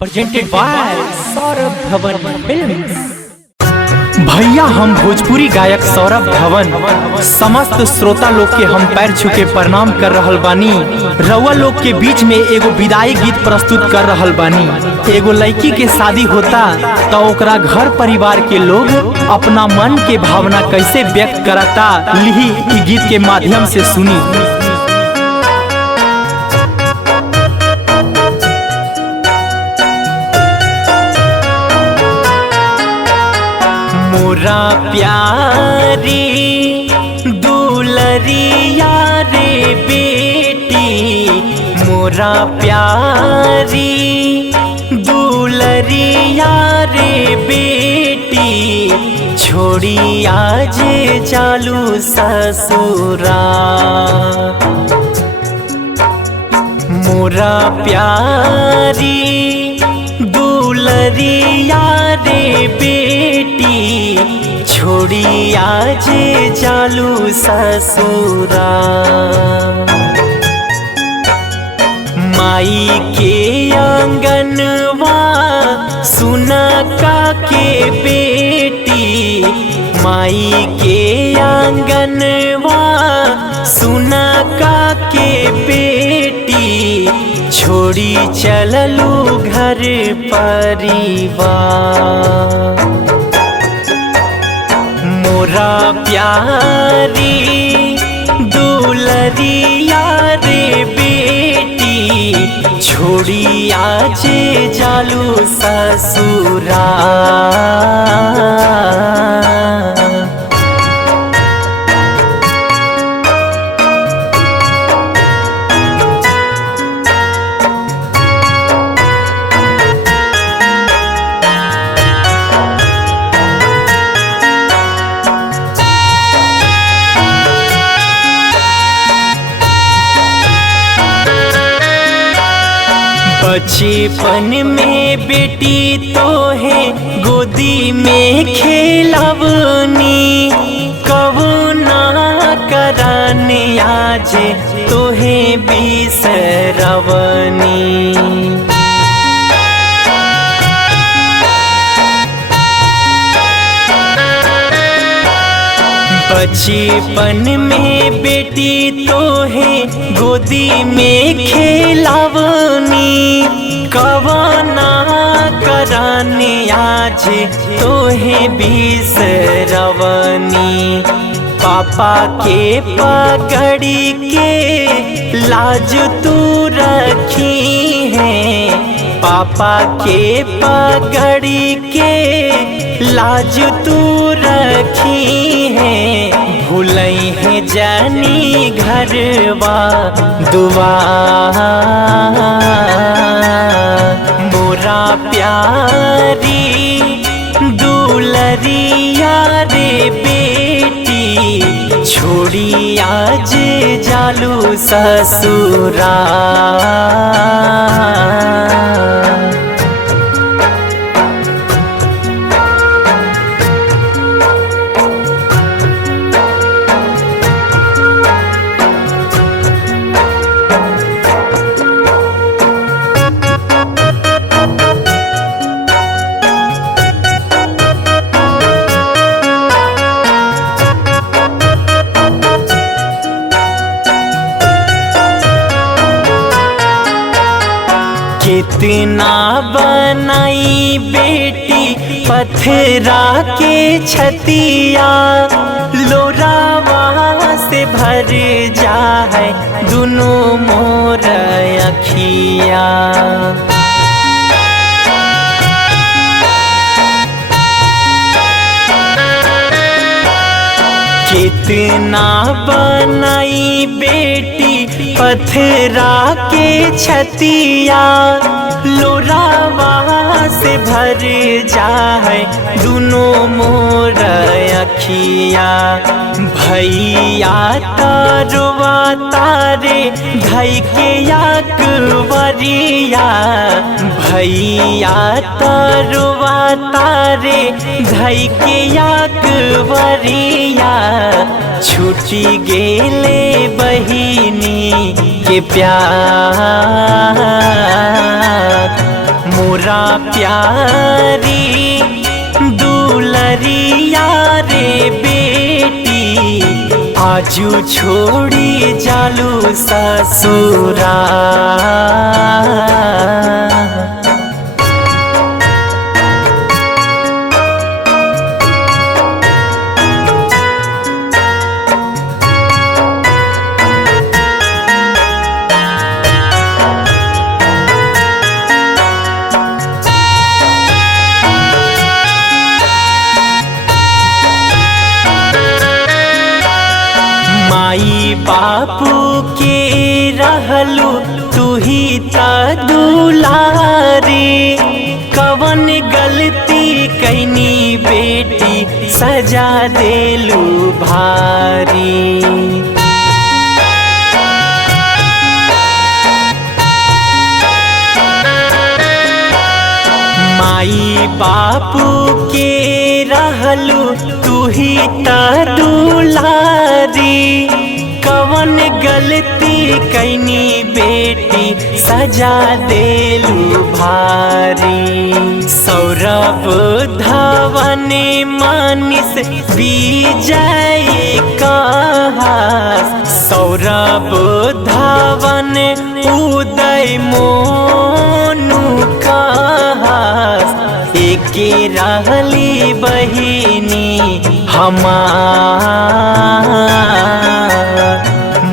presented by Saurabh Dhawan films. भैया हम भोजपुरी गायक सौरभ धवन समस्त श्रोता लोग के हम पैर छू के प्रणाम कर रहल बानी। रउआ लोग के बीच में एगो विदाई गीत प्रस्तुत कर रहल बानी। एगो लड़की के शादी होता तो ओकरा घर परिवार के लोग अपना मन के भावना कैसे व्यक्त करता, लिही ई गीत के माध्यम से सुनी। मोरा प्यारी दुलरिया रे बेटी, मोरा प्यारी दुलरिया रे बेटी, छोड़ी आज चालू ससुरा। मोरा प्यारी दुलरिया रे बेटी, छोड़ी आज चालू ससुरा। माई के आंगनवा सुना का के बेटी, माई के आंगनवा सुना का के बेटी, छोड़ी चललू घर परिवार। मोरा प्यारी दुलरिया रे बेटी, छोड़ी आज जालू ससुरा। बचपन में बेटी तो है गोदी में खेलवनी, कबू ना कराने आज तो है बिसरवनी। बचपन में बेटी तो है गोदी में खेलवनी, कवना कराने आज तो है बिसरवनी। पापा के पगड़ी के लाज तू रखी है, पापा के पगड़ी के लाज तू रखी है, भूलई है जानी घरवा दुआर। मोरा प्यारी दुलरिया रे बेटी, छोड़ी आज जालू ससुरा। कितना बनाई बेटी पत्थरा के छतिया, लोरावा से भर जाए दोनों मोर अखिया। कितना बनाई बेटी पत्थरा के छतिया, लोरावा से भर जाए दोनों मोर अखिया। भैया तारवा तारे धई के अकबरिया, भैया तारवा तारे धई के अकबरिया, छूटी गेले बहिनी के प्यार। मोरा प्यारी दुलरिया रे बेटी आजू छोड़ी जालू ससुरा। माई बापू के रहलू तू ही त दुलारी, कवन गलती कैनी बेटी सजा देलू भारी। माई बापू के रहलू तू ही त दुलारी, कवन गलती कैनी बेटी सजा देलू भारी। सौरभ धवन मानिस विजय कहा, सौरभ धवन उदय मोनू कहा, एके रहली बहिनी हमार।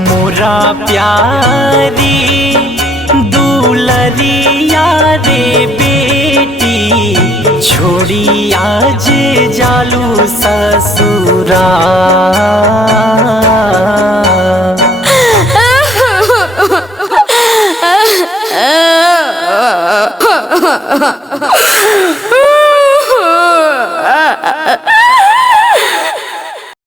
मोरा प्यारी दुलरिया रे बेटी छोड़ी आज जालू ससुरा।